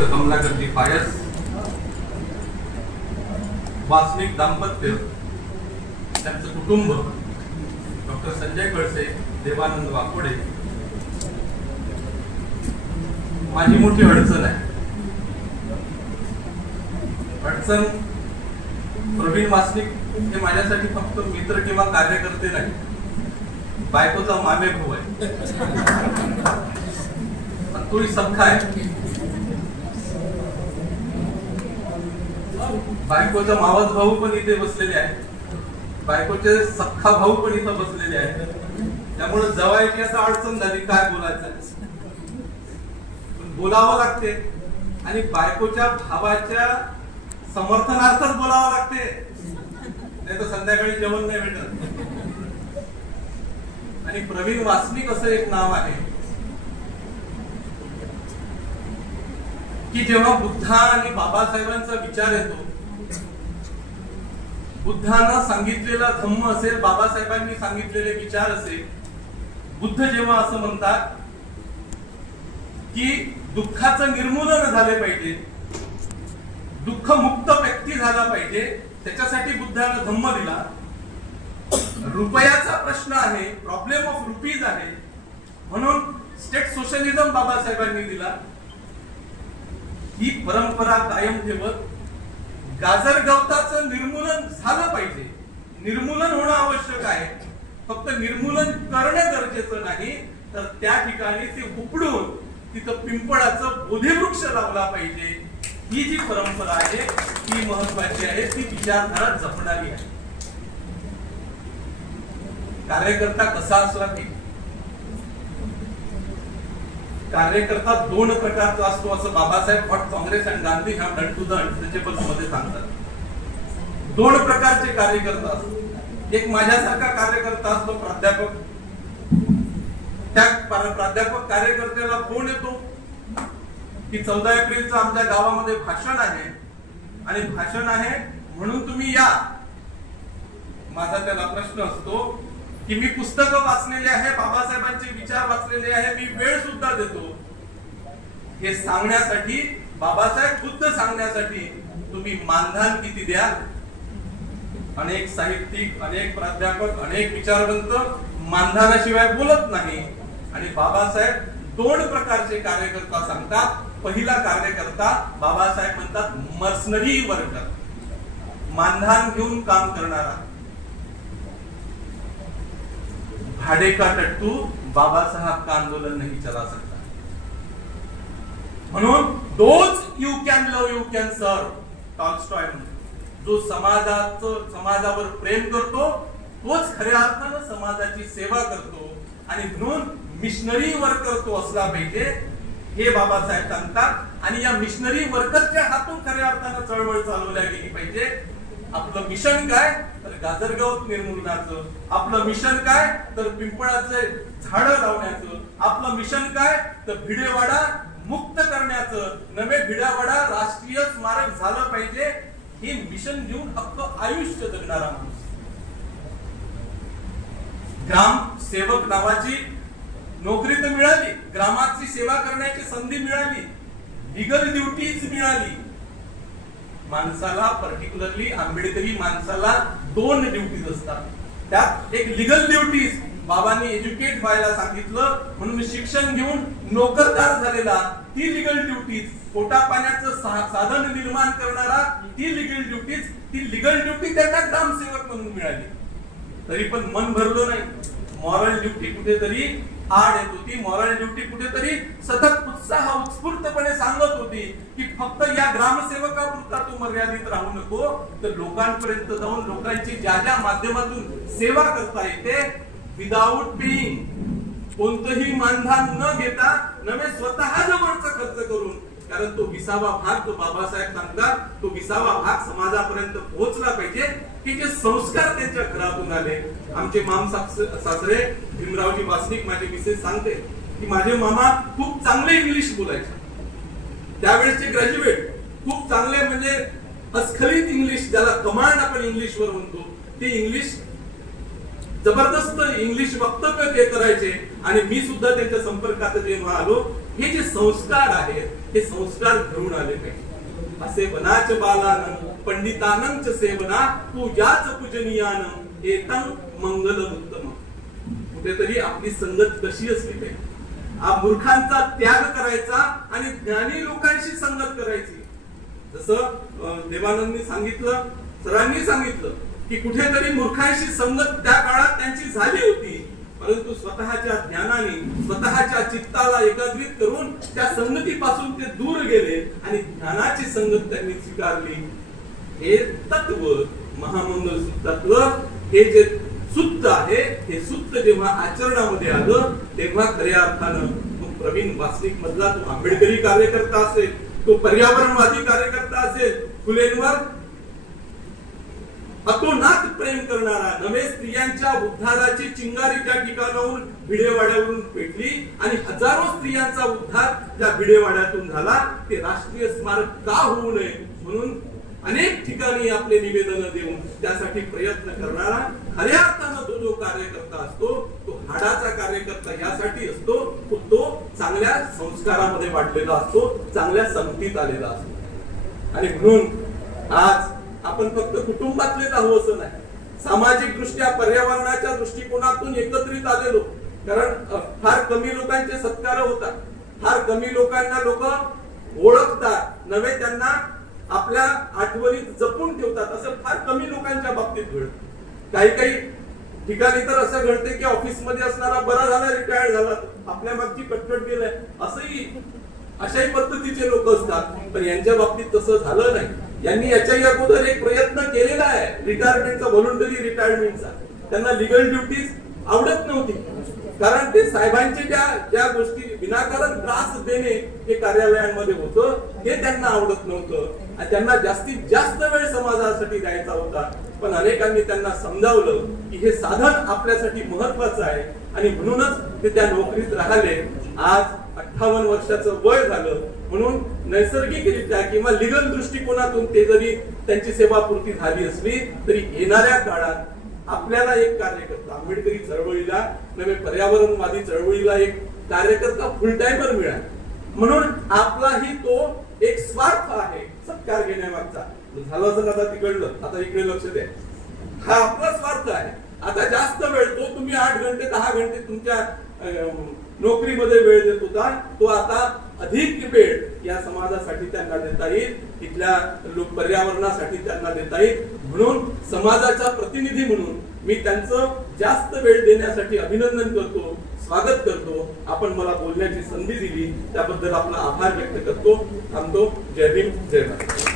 Doctor Kamalakar पायस, वासनिक दाम्पत्य, त्यांचं कुटुंब, डॉक्टर संजय खडसे, देवानंद वाकोडे, माझी मोठी अडचण आहे. अडचण प्रवीण वासनिक हे माझ्यासाठी फक्त मित्र किंवा कार्यकर्ते नाही, बायकोचा मामे भाऊ आहे. तोही सख्खा आहे. बायकोचा मावस भाऊ पण इथे बसलेले आहे, बायकोचे सख्खा भाऊ पण इथं बसलेले आहेत. त्यामुळे जवायची आता अडचण झाली, काय बोलायचं, बोलावं लागते आणि बायकोच्या भावाच्या समर्थनार्थच बोलावं लागते, नाही तर संध्याकाळी जेवण नाही भेटत. आणि प्रवीण वासनिक असं एक नाव आहे की जेव्हा बुद्धा आणि बाबासाहेबांचा विचार येतो, बुद्धानं सांगितलेला धम्म असेल, बाबासाहेबांनी सांगितलेले विचार असेल, बुद्ध जेव्हा असं म्हणतात की दुःखाचं निर्मूलन झाले पाहिजे, दुःखमुक्त व्यक्ती झाला पाहिजे, त्याच्यासाठी बुद्धानं धम्म दिला. रुपयाचा प्रश्न आहे, प्रॉब्लेम ऑफ रुपीज आहे, म्हणून स्टेट सोशलिझम बाबासाहेबांनी दिला. ही परंपरा कायम ठेवत गाजर गवताचं निर्मूलन झालं पाहिजे. निर्मूलन होणं आवश्यक आहे, फक्त निर्मूलन करणं गरजेचं नाही, तर त्या ठिकाणी ते उपडून तिथं पिंपळाचं बोधिवृक्ष लावला पाहिजे. ही जी परंपरा आहे ती महत्वाची आहे, ती विचारधारा जपणारी आहे. कार्यकर्ता कसा असला की कार्यकर्ता दोन प्रकारचा असतो, असं Babasaheb for Congress and Gandhi have done to the untouchable मध्ये सांगतात. दोन प्रकारचे कार्यकर्ता असतात. एक माझ्यासारखा कार्यकर्ता असतो, प्राध्यापक. त्या प्राध्यापक कार्यकर्त्याला फोन येतो की 14 एप्रिलचं आमच्या गावामध्ये भाषण आहे आणि भाषण आहे म्हणून तुम्ही या. माझा त्याला प्रश्न असतो की मी पुस्तकं वाचलेले आहे, बाबासाहेबांचे विचार वाचलेले आहे, मी वेळ सुद्धा देतो. हे सांगण्यासाठी, बाबासाहेब बुद्ध सांगण्यासाठी तुम्ही मानधन किती द्याल? अनेक साहित्यिक, अनेक प्राध्यापक, अनेक विचारवंत मानधनाशिवाय बोलत नाही. आणि बाबासाहेब दोन प्रकारचे कार्यकर्ता सांगतात. पहिला कार्यकर्ता बाबासाहेब म्हणतात मर्सनरी वर्कर, मानधन घेऊन काम करणारा. भाड़े का टट्टू बाबासाहेब का आंदोलन नहीं चला सकता. म्हणून those you can love you can सर्व, टॉल्स्टॉय म्हणतो. जो समाजावर प्रेम करतो तोच खऱ्या अर्थानं समाजाची सेवा करतो. आणि म्हणून मिशनरी वर्कर तो असला पाहिजे, हे बाबासाहेब सांगतात. आणि या मिशनरी वर्करच्या हातून खऱ्या अर्थानं चळवळ चालवल्या गेली पाहिजे. आपलं मिशन काय? तर गाजरगवत निर्मूलनाचं. आपलं मिशन काय? तर पिंपळाचे झाडं लावण्याचं. आपलं मिशन काय? तर भिडेवाडा मुक्त करण्याचं. नवे भिडेवाडा राष्ट्रीय स्मारक झालं पाहिजे. हे मिशन घेऊन अख्खं आयुष्य जगणारा माणूस. ग्राम सेवक नावाची नोकरी तर मिळाली, ग्रामाची सेवा करण्याची संधी मिळाली, लिगल ड्युटीज मिळाली. माणसाला, पर्टिक्युलरली आंबेडकरी माणसाला, दोन ड्युटीज असतात. त्यात एक लिगल ड्युटीज, बाबांनी एज्युकेट व्हायला सांगितलं म्हणून शिक्षण घेऊन नोकरदार झालेला, ती लिगल ड्युटीज. पोटा पाण्याचं साधन निर्माण करणारा, ती लिगल ड्युटीज. ती लिगल ड्युटी त्यांना ग्रामसेवक म्हणून मिळाली. तरी पण मन भरलं नाही. मॉरल ड्युटी कुठेतरी आड येत होती. मॉरल ड्युटी कुठेतरी सतत उत्साह, उत्स्फूर्तपणे सांगत होती की फक्त या ग्रामसेवकापुरता तू मर्यादित राहू नको, तर लोकांपर्यंत जाऊन लोकांची ज्या ज्या माध्यमातून सेवा करता येते, विदाउट पेइंग, कोणतंही मानधन न घेता, नवे स्वतः जवळचा खर्च करून. कारण तो 20वा भाग, जो बाबासाहेब सांगतात, तो 20वा भाग समाजापर्यंत पोहोचला पाहिजे की जे संस्कार त्यांच्या घरातून आले. आमचे माम सासरे भीमरावजी वासनिक, माझे मिसेस सांगते की माझे मामा खूप चांगले इंग्लिश बोलायचे. त्यावेळेचे ग्रॅज्युएट खूप चांगले, म्हणजे अस्खलित इंग्लिश, ज्याला कमांड आपण इंग्लिशवर म्हणतो, ते इंग्लिश जबरदस्त इंग्लिश वक्तव्य ते करायचे. आणि मी सुद्धा त्यांच्या संपर्कात जेव्हा आलो, हे जे संस्कार आहेत हे संस्कार घेऊन आले पाहिजे. असे वनाच बालानं पंडितानं च सेवना पूजाच पूजनीयानं एतं मंगल उत्तम. कुठेतरी आपली संगत कशी असली पाहिजे, मूर्खांचा त्याग करायचा आणि ज्ञानी लोकांशी संगत करायची. जसं देवानंदनी सांगितलं, सरांनी सांगितलं की कुठेतरी मूर्खांशी संगत त्या काळात त्यांची झाली होती, परंतु स्वतःच्या ज्ञानाने स्वतःच्या चित्ताला एकाग्रित करून त्या संगतीपासून ते दूर गेले आणि ज्ञानाची संगत त्यांनी स्वीकारली. हे तत्व महामंगल सूत्रातलं हे जे सुत्त आहे, हे सुत्त जेव्हा आचरणामध्ये आलं तेव्हा खऱ्या अर्थानं तो प्रवीण वासनिक मधला तो आंबेडकरी कार्यकर्ता असेल, तो पर्यावरणवादी कार्यकर्ता असेल, फुलेंवर अतोनात प्रेम करणारा, नवे स्त्रियांच्या उद्धाराची चिंगारी त्या ठिकाणाहून भिडेवाड्यावरून पेटली आणि हजारो स्त्रियांचा उद्धार त्या भिडेवाड्यातून झाला. ते राष्ट्रीय स्मारक का होऊ नये म्हणून अनेक ठिकाणी आपले निवेदन देऊन त्यासाठी प्रयत्न करणारा खऱ्या अर्थानं तो जो कार्यकर्ता असतो तो हाडाचा कार्यकर्ता यासाठी असतो, तो चांगल्या संस्कारामध्ये वाढलेला असतो, चांगल्या संगतीत आलेला असतो. आणि म्हणून आज आपण फक्त कुटुंबातलेच आहोत असं नाही, सामाजिक दृष्ट्या पर्यावरणाच्या दृष्टिकोनातून एकत्रित आलेलो. कारण फार कमी लोकांचे सत्कार होतात, फार कमी लोकांना लोक ओळखतात, नव्हे त्यांना आपल्या आठवणीत जपून ठेवतात. असं फार कमी लोकांच्या बाबतीत घडतं. काही काही ठिकाणी तर असं घडते की ऑफिस मध्ये असणारा बरा झाला, रिटायर्ड झाला, आपल्या मागची कटकट गेलाय, असंही अशाही पद्धतीचे लोक असतात. पण यांच्या बाबतीत तसं झालं नाही. यांनी याच्याही अगोदर एक प्रयत्न केलेला आहे रिटायरमेंटचा, व्हॉलंटरी रिटायरमेंटचा. त्यांना लिगल ड्युटीज आवडत नव्हती, कारण ते साहेबांचे ज्या गोष्टी विनाकारण त्रास देणे हे कार्यालयांमध्ये होतं हे त्यांना आवडत नव्हतं आणि त्यांना जास्तीत जास्त वेळ समाजासाठी द्यायचा होता. पण अनेकांनी त्यांना समजावलं की हे साधन आपल्यासाठी महत्वाचं आहे आणि म्हणूनच ते त्या नोकरीत राहिले. आज 58 वर्षाचं वय झालं म्हणून नैसर्गिकरित्या किंवा लिगल दृष्टिकोनातून ते जरी त्यांची सेवापूर्ती झाली असली तरी येणाऱ्या काळात आपल्याला एक कार्यकर्ता, आंबेडकरी चळवळीला नव्हे पर्यावरणवादी चळवळीला एक कार्यकर्ता फुल टाइमर मिळाला. म्हणून आपलाही तो एक स्वार्थ आहे सत्कार घेण्यामागचा. झालं असं आता तिकडलं, आता इकडे लक्ष द्या, हा आपला स्वार्थ आहे. आता जास्त वेळ तो तुम्ही 8 घंटे 10 घंटे तुमच्या नोकरीमध्ये वेळ देत होता, तो आता अधिक वेळ या समाजासाठी त्यांना देता येईल, इथल्या लोक पर्यावरणासाठी त्यांना देता येईल. म्हणून समाजाचा प्रतिनिधी म्हणून मी त्यांचं जास्त वेळ देण्यासाठी अभिनंदन करतो, स्वागत करतो. आपण मला बोलण्याची संधी दिली त्याबद्दल आपला आभार व्यक्त करतो. थांबतो. जय भीम, जय भारत.